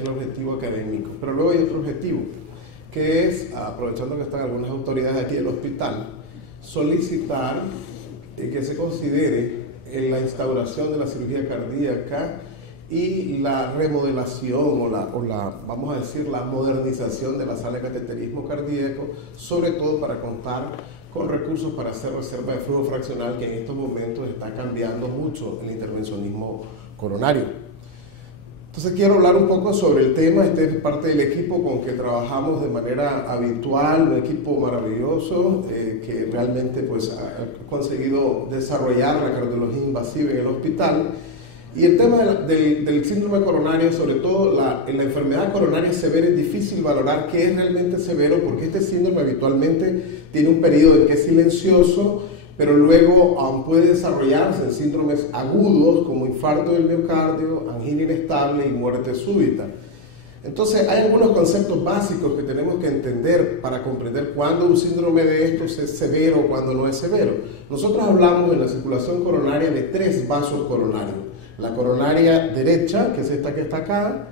el objetivo académico, pero luego hay otro objetivo, que es, aprovechando que están algunas autoridades aquí del hospital, solicitar que se considere la instauración de la cirugía cardíaca y la remodelación vamos a decir, la modernización de la sala de cateterismo cardíaco, sobre todo para contar con recursos para hacer reserva de flujo fraccional, que en estos momentos está cambiando mucho el intervencionismo coronario. Entonces quiero hablar un poco sobre el tema. Este es parte del equipo con que trabajamos de manera habitual, un equipo maravilloso que realmente pues, ha conseguido desarrollar la cardiología invasiva en el hospital. Y el tema del síndrome coronario, sobre todo en la enfermedad coronaria severa, es difícil valorar qué es realmente severo, porque este síndrome habitualmente tiene un periodo en que es silencioso, pero luego aún puede desarrollarse en síndromes agudos como infarto del miocardio, angina inestable y muerte súbita. Entonces hay algunos conceptos básicos que tenemos que entender para comprender cuándo un síndrome de estos es severo o cuándo no es severo. Nosotros hablamos en la circulación coronaria de 3 vasos coronarios. La coronaria derecha, que es esta que está acá,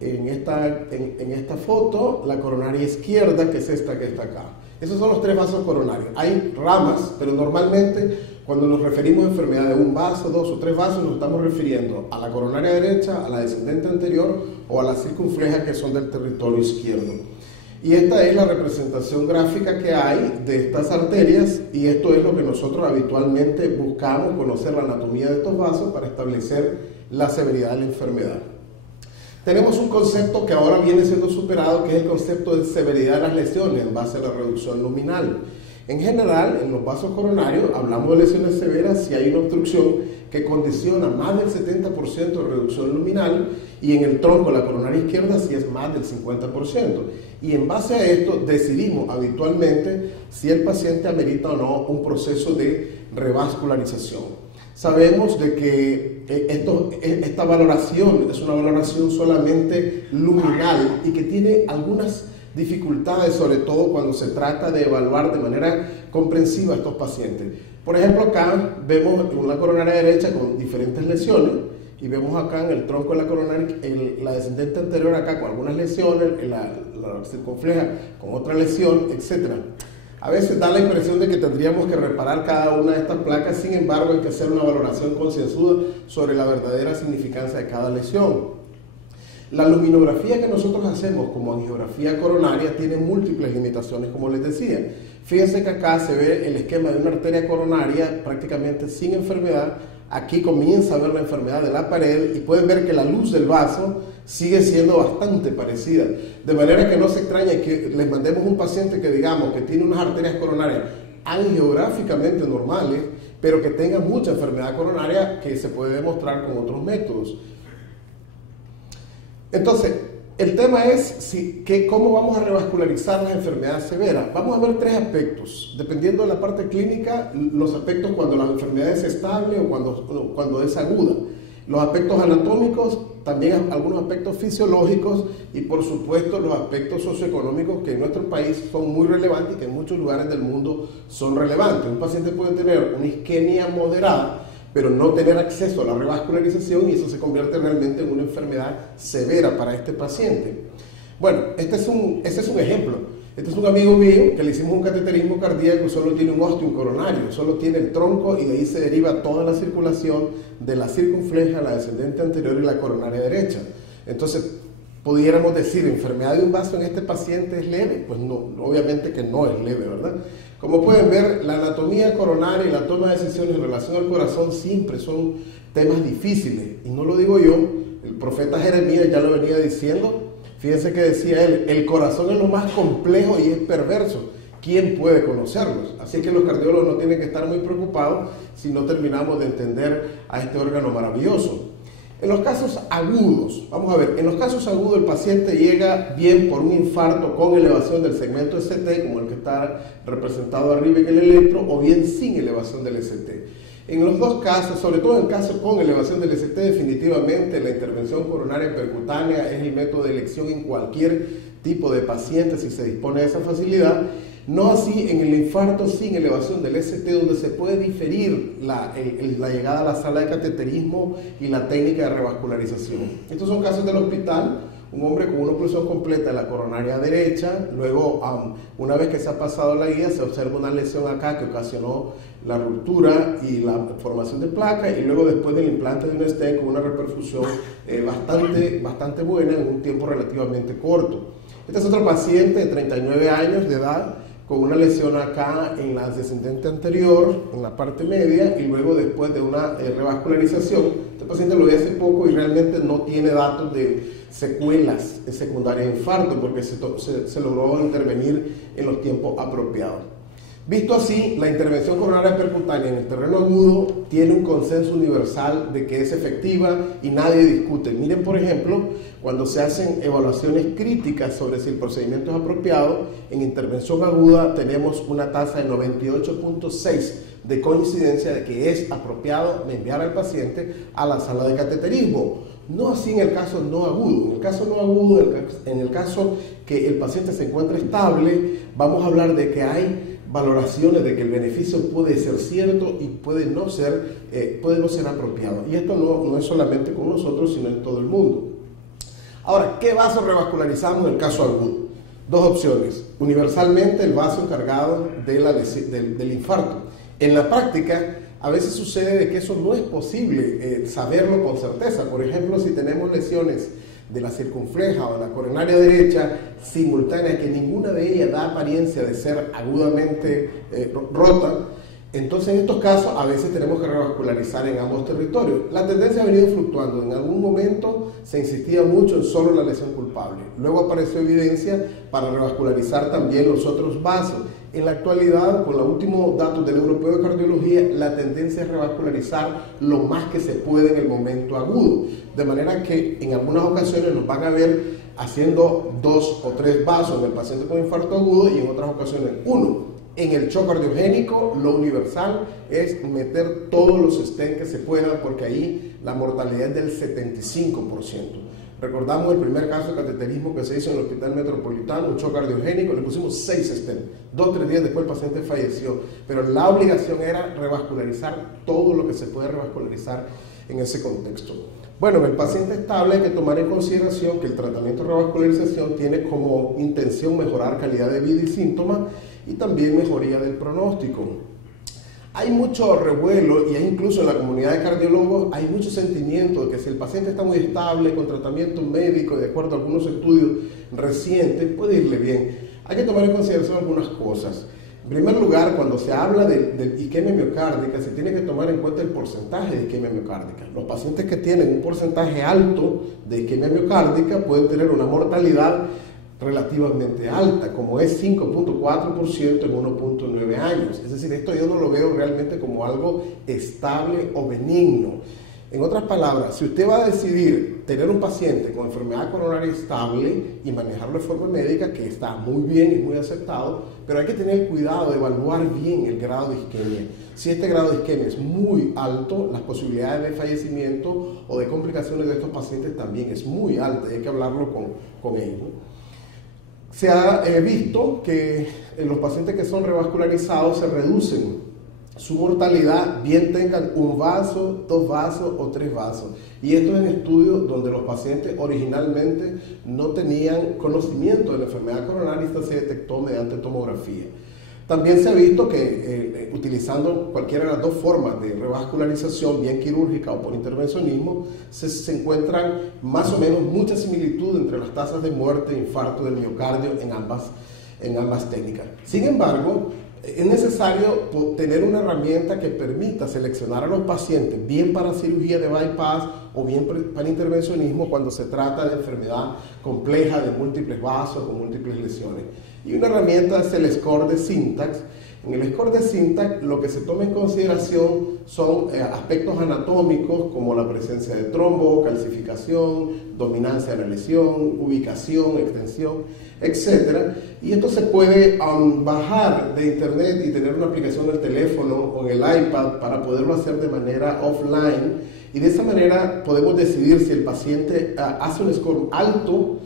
en esta foto, la coronaria izquierda, que es esta que está acá. Esos son los 3 vasos coronarios. Hay ramas, pero normalmente cuando nos referimos a enfermedad de un vaso, 2 o 3 vasos, nos estamos refiriendo a la coronaria derecha, a la descendente anterior o a la circunfleja, que son del territorio izquierdo. Y esta es la representación gráfica que hay de estas arterias, y esto es lo que nosotros habitualmente buscamos, conocer la anatomía de estos vasos para establecer la severidad de la enfermedad. Tenemos un concepto que ahora viene siendo superado, que es el concepto de severidad de las lesiones en base a la reducción luminal. En general, en los vasos coronarios hablamos de lesiones severas si hay una obstrucción que condiciona más del 70% de reducción luminal, y en el tronco de la coronaria izquierda si es más del 50%. Y en base a esto decidimos habitualmente si el paciente amerita o no un proceso de revascularización. Sabemos de que esta valoración es una valoración solamente luminal y que tiene algunas dificultades, sobre todo cuando se trata de evaluar de manera comprensiva a estos pacientes. Por ejemplo, acá vemos una coronaria derecha con diferentes lesiones, y vemos acá en el tronco de la coronaria, la descendente anterior acá con algunas lesiones, la circunfleja con otra lesión, etc. A veces da la impresión de que tendríamos que reparar cada una de estas placas, sin embargo hay que hacer una valoración concienzuda sobre la verdadera significancia de cada lesión. La luminografía que nosotros hacemos como angiografía coronaria tiene múltiples limitaciones, como les decía. Fíjense que acá se ve el esquema de una arteria coronaria prácticamente sin enfermedad. Aquí comienza a ver la enfermedad de la pared y pueden ver que la luz del vaso sigue siendo bastante parecida. De manera que no se extraña que les mandemos un paciente que digamos que tiene unas arterias coronarias angiográficamente normales, pero que tenga mucha enfermedad coronaria que se puede demostrar con otros métodos. Entonces, el tema es cómo vamos a revascularizar las enfermedades severas. Vamos a ver 3 aspectos, dependiendo de la parte clínica, los aspectos cuando la enfermedad es estable o cuando es aguda. Los aspectos anatómicos, también algunos aspectos fisiológicos y por supuesto los aspectos socioeconómicos que en nuestro país son muy relevantes y que en muchos lugares del mundo son relevantes. Un paciente puede tener una isquemia moderada, pero no tener acceso a la revascularización, y eso se convierte realmente en una enfermedad severa para este paciente. Bueno, ese es un ejemplo. Este es un amigo mío que le hicimos un cateterismo cardíaco y solo tiene un ostium coronario, solo tiene el tronco, y de ahí se deriva toda la circulación de la circunfleja, la descendente anterior y la coronaria derecha. Entonces, pudiéramos decir, ¿enfermedad de un vaso en este paciente es leve? Pues no, obviamente que no es leve, ¿verdad? Como pueden ver, la anatomía coronaria y la toma de decisiones en relación al corazón siempre son temas difíciles, y no lo digo yo, el profeta Jeremías ya lo venía diciendo. Fíjense que decía él, el corazón es lo más complejo y es perverso. ¿Quién puede conocerlos? Así que los cardiólogos no tienen que estar muy preocupados si no terminamos de entender a este órgano maravilloso. En los casos agudos, vamos a ver, en los casos agudos el paciente llega bien por un infarto con elevación del segmento ST, como el que está representado arriba en el electro, o bien sin elevación del ST. En los dos casos, sobre todo en casos con elevación del ST, definitivamente la intervención coronaria percutánea es el método de elección en cualquier tipo de paciente si se dispone de esa facilidad. No así en el infarto sin elevación del ST, donde se puede diferir la llegada a la sala de cateterismo y la técnica de revascularización. Estos son casos del hospital. un hombre con una oclusión completa de la coronaria derecha. Luego, una vez que se ha pasado la guía, se observa una lesión acá que ocasionó la ruptura y la formación de placa, y luego después del implante de un stent con una reperfusión bastante buena en un tiempo relativamente corto. Este es otro paciente de 39 años de edad con una lesión acá en la descendente anterior, en la parte media, y luego después de una revascularización. Este paciente lo vi hace poco y realmente no tiene datos de secuelas secundarias de infarto porque se logró intervenir en los tiempos apropiados. Visto así, la intervención coronaria percutánea en el terreno agudo tiene un consenso universal de que es efectiva y nadie discute. Miren, por ejemplo, cuando se hacen evaluaciones críticas sobre si el procedimiento es apropiado, en intervención aguda tenemos una tasa de 98.6 de coincidencia de que es apropiado enviar al paciente a la sala de cateterismo. No así en el caso no agudo. En el caso no agudo, en el caso que el paciente se encuentra estable, vamos a hablar de que hay valoraciones de que el beneficio puede ser cierto y puede no ser apropiado. Y esto no es solamente con nosotros, sino en todo el mundo. Ahora, ¿qué vaso revascularizamos en el caso agudo? Dos opciones. Universalmente, el vaso encargado del infarto. En la práctica, a veces sucede de que eso no es posible saberlo con certeza. Por ejemplo, si tenemos lesiones de la circunfleja o de la coronaria derecha simultánea, que ninguna de ellas da apariencia de ser agudamente rota, entonces en estos casos a veces tenemos que revascularizar en ambos territorios. La tendencia ha venido fluctuando. En algún momento se insistía mucho en solo la lesión culpable. Luego apareció evidencia para revascularizar también los otros vasos. En la actualidad, con los últimos datos del Europeo de Cardiología, la tendencia es revascularizar lo más que se puede en el momento agudo. De manera que en algunas ocasiones nos van a ver haciendo 2 o 3 vasos en el paciente con infarto agudo y en otras ocasiones 1. En el shock cardiogénico, lo universal es meter todos los stents que se puedan, porque ahí la mortalidad es del 75%. Recordamos el primer caso de cateterismo que se hizo en el Hospital Metropolitano, un shock cardiogénico, le pusimos 6 stents. 2 o 3 días después el paciente falleció, pero la obligación era revascularizar todo lo que se puede revascularizar en ese contexto. Bueno, en el paciente estable hay que tomar en consideración que el tratamiento de revascularización tiene como intención mejorar calidad de vida y síntomas, y también mejoría del pronóstico. Hay mucho revuelo, y incluso en la comunidad de cardiólogos hay mucho sentimiento de que si el paciente está muy estable con tratamiento médico, de acuerdo a algunos estudios recientes, puede irle bien. Hay que tomar en consideración algunas cosas. En primer lugar, cuando se habla de isquemia miocárdica, se tiene que tomar en cuenta el porcentaje de isquemia miocárdica. Los pacientes que tienen un porcentaje alto de isquemia miocárdica pueden tener una mortalidad relativamente alta, como es 5.4% en 1.9 años. Es decir, esto yo no lo veo realmente como algo estable o benigno. En otras palabras, si usted va a decidir tener un paciente con enfermedad coronaria estable y manejarlo de forma médica, que está muy bien y muy aceptado, pero hay que tener cuidado de evaluar bien el grado de isquemia. Si este grado de isquemia es muy alto, las posibilidades de fallecimiento o de complicaciones de estos pacientes también es muy alta, y hay que hablarlo con ellos, ¿no? Se ha visto que en los pacientes que son revascularizados se reducen su mortalidad, bien tengan un vaso, 2 vasos o 3 vasos. Y esto es en estudios donde los pacientes originalmente no tenían conocimiento de la enfermedad coronaria, y esta se detectó mediante tomografía. También se ha visto que utilizando cualquiera de las dos formas de revascularización, bien quirúrgica o por intervencionismo, se encuentran más o menos mucha similitud entre las tasas de muerte e infarto del miocardio en ambas técnicas. Sin embargo, es necesario tener una herramienta que permita seleccionar a los pacientes bien para cirugía de bypass o bien para intervencionismo cuando se trata de enfermedad compleja de múltiples vasos con múltiples lesiones. Y una herramienta es el score de Syntax. En el score de Syntax lo que se toma en consideración son aspectos anatómicos como la presencia de trombo, calcificación, dominancia de la lesión, ubicación, extensión, etc. Y esto se puede bajar de internet y tener una aplicación en el teléfono o en el iPad para poderlo hacer de manera offline, y de esa manera podemos decidir si el paciente hace un score alto,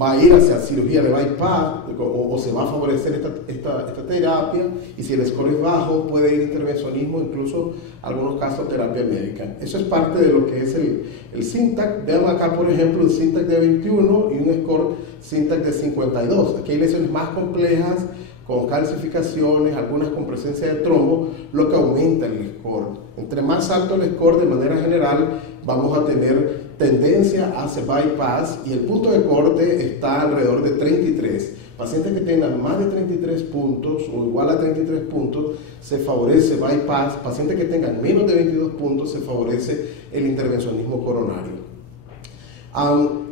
va a ir hacia cirugía de bypass o se va a favorecer esta terapia, y si el score es bajo puede ir intervencionismo, incluso en algunos casos terapia médica. Eso es parte de lo que es el SYNTAX. Vean acá por ejemplo un SYNTAX de 21 y un score SYNTAX de 52. Aquí hay lesiones más complejas con calcificaciones, algunas con presencia de trombo, lo que aumenta el score. Entre más alto el score, de manera general, vamos a tener tendencia hacia bypass, y el punto de corte está alrededor de 33. Pacientes que tengan más de 33 puntos o igual a 33 puntos, se favorece bypass. Pacientes que tengan menos de 22 puntos, se favorece el intervencionismo coronario.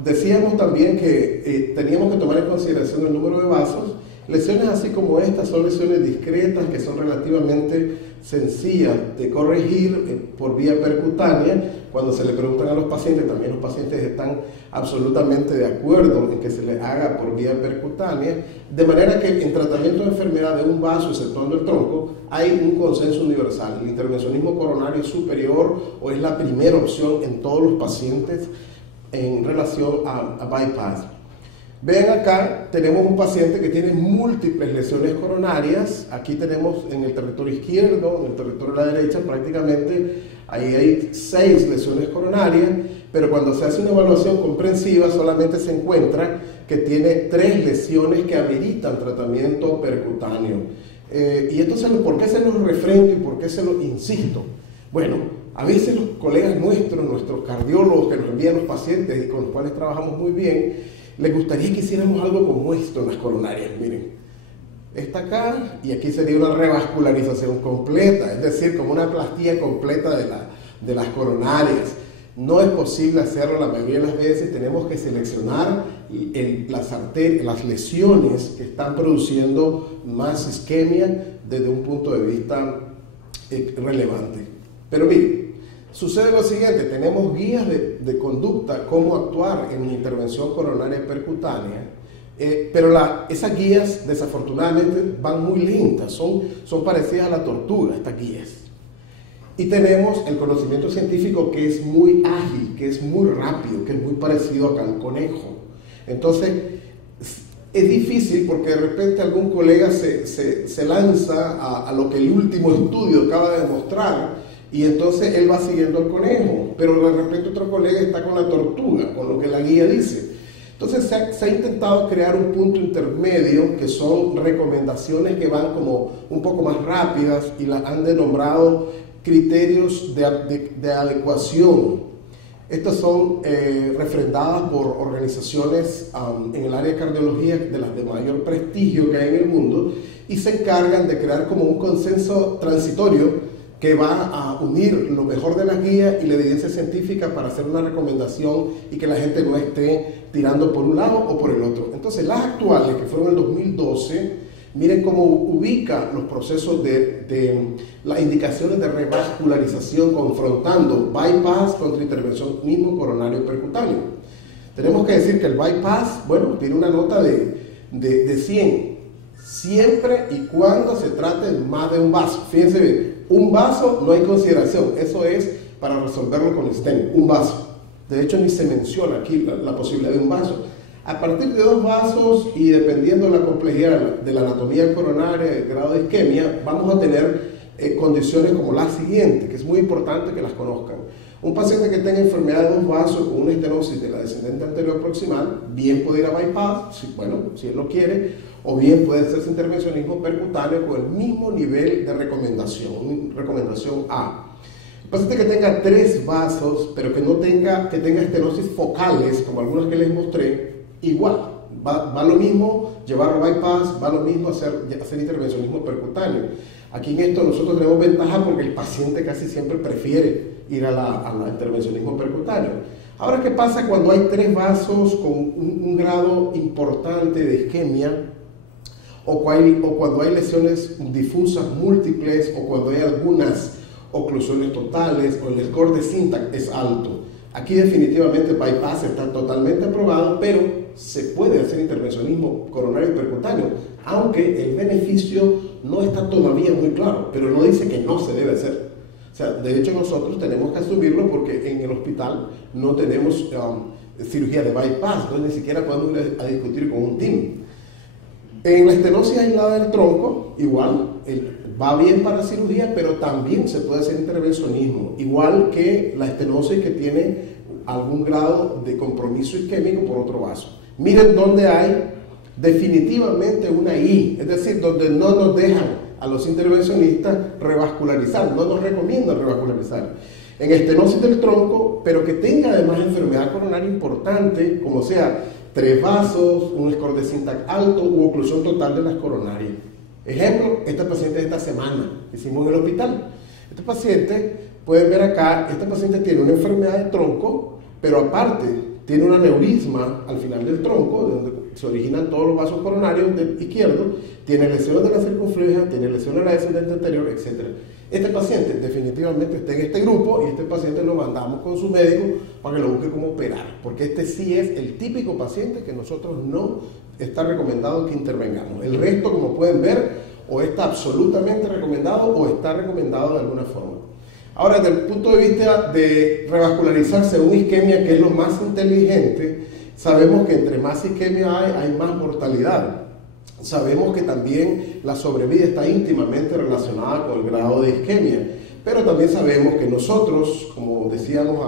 Decíamos también que teníamos que tomar en consideración el número de vasos. Lesiones así como estas son lesiones discretas que son relativamente sencillas de corregir por vía percutánea. Cuando se le preguntan a los pacientes, también los pacientes están absolutamente de acuerdo en que se le haga por vía percutánea, de manera que en tratamiento de enfermedad de un vaso, exceptuando el tronco, hay un consenso universal. El intervencionismo coronario es superior o es la primera opción en todos los pacientes en relación a bypass. Vean acá, tenemos un paciente que tiene múltiples lesiones coronarias. Aquí tenemos en el territorio izquierdo, en el territorio de la derecha, prácticamente ahí hay 6 lesiones coronarias, pero cuando se hace una evaluación comprensiva solamente se encuentra que tiene 3 lesiones que ameritan tratamiento percutáneo. Y esto ¿por qué se los refrendo y por qué se los insisto? Bueno, a veces los colegas nuestros cardiólogos que nos envían los pacientes y con los cuales trabajamos muy bien, les gustaría que hiciéramos algo como esto en las coronarias. Miren, está acá y aquí sería una revascularización completa, es decir, como una plastía completa de las coronarias. No es posible hacerlo la mayoría de las veces. Tenemos que seleccionar las lesiones que están produciendo más isquemia desde un punto de vista relevante. Pero miren, sucede lo siguiente: tenemos guías de conducta, cómo actuar en una intervención coronaria percutánea, pero esas guías desafortunadamente van muy lentas, son parecidas a la tortuga, estas guías. Y tenemos el conocimiento científico que es muy ágil, que es muy rápido, que es muy parecido acá al conejo. Entonces, es difícil porque de repente algún colega se lanza a lo que el último estudio acaba de demostrar, y entonces él va siguiendo al conejo, pero de repente otro colega está con la tortuga, con lo que la guía dice. Entonces se ha intentado crear un punto intermedio, que son recomendaciones que van como un poco más rápidas, y las han denominado criterios de adecuación. Estas son refrendadas por organizaciones en el área de cardiología de las de mayor prestigio que hay en el mundo, y se encargan de crear como un consenso transitorio que va a unir lo mejor de la guía y la evidencia científica para hacer una recomendación y que la gente no esté tirando por un lado o por el otro. Entonces, las actuales, que fueron en el 2012, miren cómo ubica los procesos de las indicaciones de revascularización, confrontando bypass contra intervencionismo coronario percutáneo. Tenemos que decir que el bypass, bueno, tiene una nota de 100, siempre y cuando se trate más de un vaso. Fíjense bien, un vaso no hay consideración, eso es para resolverlo con stent, un vaso. De hecho, ni se menciona aquí la posibilidad de un vaso. A partir de 2 vasos y dependiendo de la complejidad de la anatomía coronaria, el grado de isquemia, vamos a tener condiciones como la siguiente, que es muy importante que las conozcan. Un paciente que tenga enfermedad de 2 vasos con una estenosis de la descendente anterior proximal, bien puede ir a bypass, si él lo quiere, o bien puede hacerse intervencionismo percutáneo con el mismo nivel de recomendación A. Un paciente que tenga 3 vasos, pero que tenga estenosis focales, como algunas que les mostré, igual, va lo mismo llevarlo a bypass, va lo mismo hacer intervencionismo percutáneo. Aquí en esto nosotros tenemos ventaja porque el paciente casi siempre prefiere ir a la intervencionismo percutáneo. Ahora, ¿qué pasa cuando hay 3 vasos con un grado importante de isquemia, o cuando hay lesiones difusas múltiples, o cuando hay algunas oclusiones totales, o el score de SYNTAX es alto? Aquí definitivamente bypass está totalmente aprobado, pero se puede hacer intervencionismo coronario percutáneo, aunque el beneficio no está todavía muy claro, pero no dice que no se debe hacer. O sea, de hecho nosotros tenemos que asumirlo porque en el hospital no tenemos cirugía de bypass, entonces ni siquiera podemos ir a discutir con un team. En la estenosis aislada del tronco, igual, va bien para cirugía, pero también se puede hacer intervencionismo, igual que la estenosis que tiene algún grado de compromiso isquémico por otro vaso. Miren dónde hay definitivamente una I, es decir, donde no nos dejan a los intervencionistas revascularizar, no nos recomiendan revascularizar. En estenosis del tronco, pero que tenga además enfermedad coronaria importante, como sea 3 vasos, un score de Syntax alto u oclusión total de las coronarias. Ejemplo, esta paciente de esta semana, hicimos en el hospital. Este paciente, pueden ver acá, este paciente tiene una enfermedad de tronco, pero aparte tiene un aneurisma al final del tronco, donde se originan todos los vasos coronarios del izquierdo, tiene lesiones de la circunfleja, tiene lesiones de la descendente anterior, etc. Este paciente definitivamente está en este grupo y este paciente lo mandamos con su médico para que lo busque cómo operar, porque este sí es el típico paciente que nosotros no está recomendado que intervengamos. El resto, como pueden ver, o está absolutamente recomendado o está recomendado de alguna forma. Ahora, desde el punto de vista de revascularizar según isquemia, que es lo más inteligente, sabemos que entre más isquemia hay más mortalidad. Sabemos que también la sobrevida está íntimamente relacionada con el grado de isquemia, pero también sabemos que nosotros, como decíamos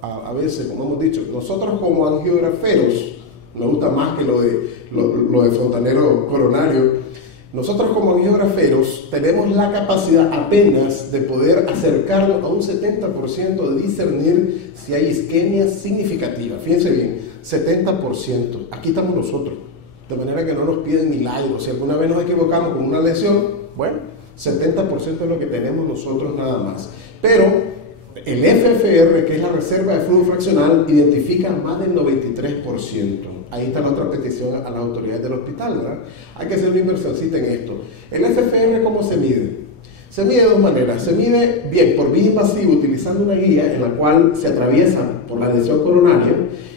a veces, como hemos dicho, nosotros como angiograferos, me gusta más que lo de fontanero coronario, nosotros como angiograferos tenemos la capacidad apenas de poder acercarnos a un 70% de discernir si hay isquemia significativa. Fíjense bien, 70%. Aquí estamos nosotros. De manera que no nos piden milagros. Si alguna vez nos equivocamos con una lesión, bueno, 70% es lo que tenemos nosotros nada más. Pero el FFR, que es la reserva de flujo fraccional, identifica más del 93%. Ahí está la otra petición a las autoridades del hospital, ¿verdad? Hay que hacer una inversioncita en esto. El FFR, ¿cómo se mide? Se mide de dos maneras. Se mide bien por vía invasiva utilizando una guía en la cual se atraviesa por la lesión coronaria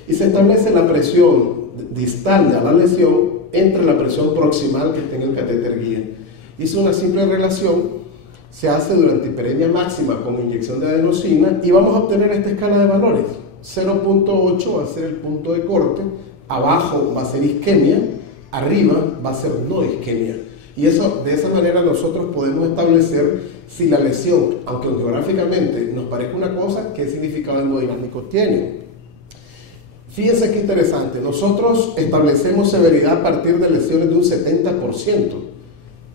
y se establece la presión distal de la lesión entre la presión proximal que está en el catéter guía. Hice una simple relación, se hace durante hiperemia máxima con inyección de adenosina y vamos a obtener esta escala de valores. 0.8 va a ser el punto de corte, abajo va a ser isquemia, arriba va a ser no isquemia. Y eso, de esa manera nosotros podemos establecer si la lesión, aunque geográficamente nos parezca una cosa, qué significado hemodinámico tiene. Fíjense qué interesante, nosotros establecemos severidad a partir de lesiones de un 70%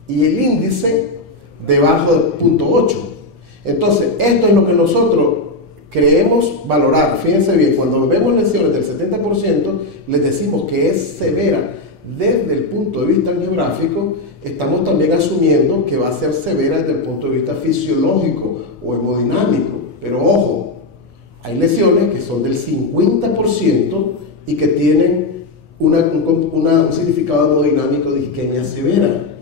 y el índice debajo del 0.8. Entonces, esto es lo que nosotros creemos valorar. Fíjense bien, cuando vemos lesiones del 70%, les decimos que es severa desde el punto de vista angiográfico, estamos también asumiendo que va a ser severa desde el punto de vista fisiológico o hemodinámico. Pero ojo, hay lesiones que son del 50% y que tienen un significado hemodinámico de isquemia severa.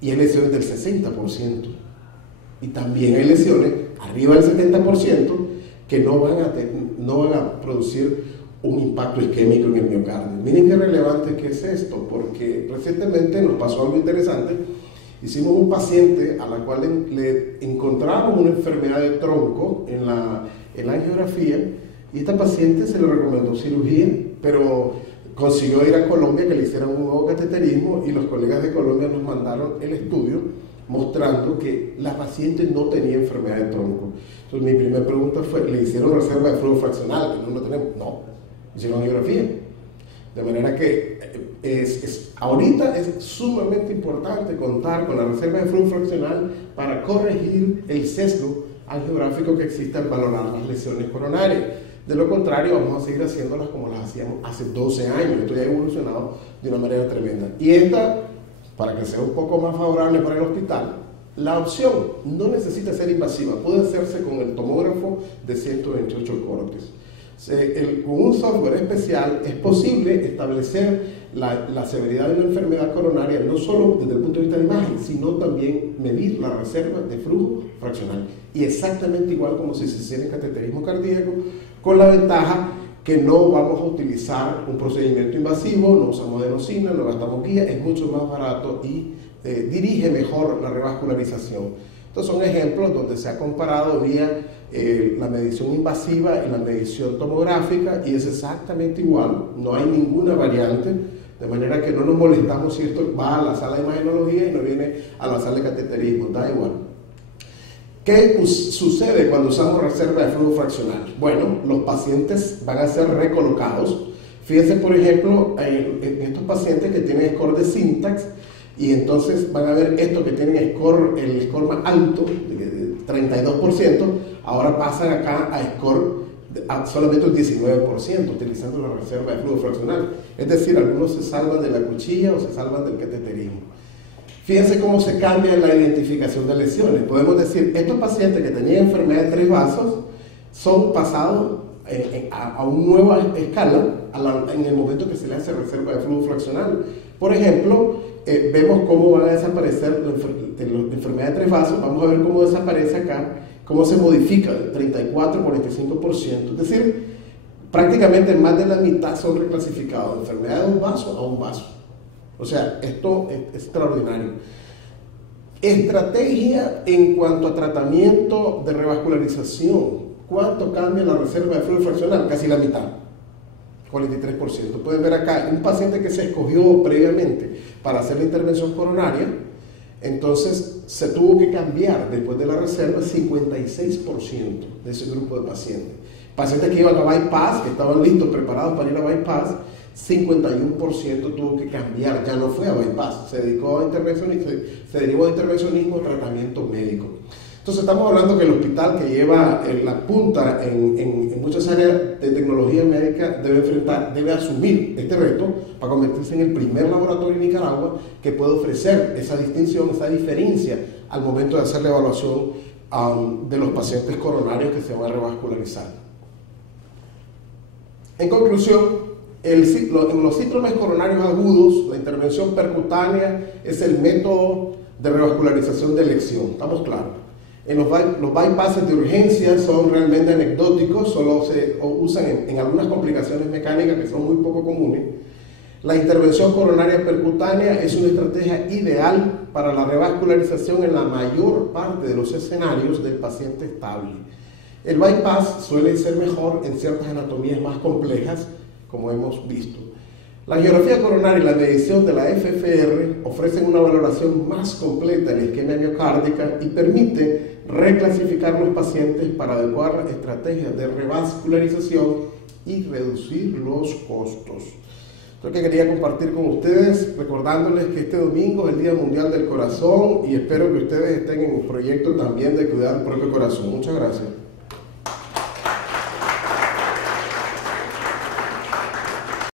Y hay lesiones del 60%. Y también hay lesiones arriba del 70% que no van a producir un impacto isquémico en el miocardio. Miren qué relevante que es esto, porque recientemente nos pasó algo interesante. Hicimos un paciente a la cual le encontramos una enfermedad de tronco en la angiografía y esta paciente se le recomendó cirugía, pero consiguió ir a Colombia que le hicieran un nuevo cateterismo y los colegas de Colombia nos mandaron el estudio mostrando que la paciente no tenía enfermedad de tronco. Entonces mi primera pregunta fue, ¿le hicieron reserva de flujo fraccional? Que no lo tenemos. No, hicieron angiografía. De manera que ahorita es sumamente importante contar con la reserva de flujo fraccional para corregir el sesgo angiográfico que existe al valorar las lesiones coronarias. De lo contrario, vamos a seguir haciéndolas como las hacíamos hace 12 años. Esto ya ha evolucionado de una manera tremenda. Y esta, para que sea un poco más favorable para el hospital, la opción no necesita ser invasiva. Puede hacerse con el tomógrafo de 128 cortes. Con un software especial es posible establecer la severidad de una enfermedad coronaria no solo desde el punto de vista de imagen, sino también medir la reserva de flujo fraccional. Y exactamente igual como si se hiciera en cateterismo cardíaco, con la ventaja que no vamos a utilizar un procedimiento invasivo, no usamos adenosina, no gastamos guía, es mucho más barato y dirige mejor la revascularización. Estos son ejemplos donde se ha comparado vía la medición invasiva y la medición tomográfica y es exactamente igual, no hay ninguna variante, de manera que no nos molestamos si esto va a la sala de imagenología y no viene a la sala de cateterismo, da igual. ¿Qué sucede cuando usamos reserva de flujo fraccional? Bueno, los pacientes van a ser recolocados. Fíjense, por ejemplo, en estos pacientes que tienen score de Syntax, y entonces van a ver estos que tienen el score más alto, de 32%, ahora pasan acá a score solamente un 19%, utilizando la reserva de flujo fraccional. Es decir, algunos se salvan de la cuchilla o se salvan del cateterismo. Fíjense cómo se cambia la identificación de lesiones. Podemos decir, estos pacientes que tenían enfermedad de 3 vasos son pasados a una nueva escala en el momento que se le hace reserva de flujo fraccional. Por ejemplo, vemos cómo van a desaparecer la enfermedad de 3 vasos. Vamos a ver cómo desaparece acá, cómo se modifica del 34 por 45%. Es decir, prácticamente más de la mitad son reclasificados de enfermedad de 2 vasos a 1 vaso. O sea, esto es extraordinario. Estrategia en cuanto a tratamiento de revascularización. ¿Cuánto cambia la reserva de flujo fraccional? Casi la mitad, 43%. Pueden ver acá, un paciente que se escogió previamente para hacer la intervención coronaria, entonces se tuvo que cambiar después de la reserva 56% de ese grupo de pacientes. Pacientes que iban a bypass, que estaban listos, preparados para ir a bypass, 51% tuvo que cambiar, ya no fue a bypass, se dedicó a intervencionismo, se derivó de intervencionismo, tratamiento médico. Entonces estamos hablando que el hospital que lleva la punta en muchas áreas de tecnología médica debe asumir este reto para convertirse en el primer laboratorio en Nicaragua que puede ofrecer esa distinción, esa diferencia al momento de hacer la evaluación de los pacientes coronarios que se van a revascularizar. En conclusión, en los síndromes coronarios agudos, la intervención percutánea es el método de revascularización de elección, ¿estamos claros? Los bypasses de urgencia son realmente anecdóticos, solo se usan en algunas complicaciones mecánicas que son muy poco comunes. La intervención coronaria percutánea es una estrategia ideal para la revascularización en la mayor parte de los escenarios del paciente estable. El bypass suele ser mejor en ciertas anatomías más complejas, como hemos visto. La angiografía coronaria y la medición de la FFR ofrecen una valoración más completa de la isquemia miocárdica y permite reclasificar los pacientes para adecuar estrategias de revascularización y reducir los costos. Lo que quería compartir con ustedes, recordándoles que este domingo es el Día Mundial del Corazón y espero que ustedes estén en un proyecto también de cuidar el propio corazón. Muchas gracias.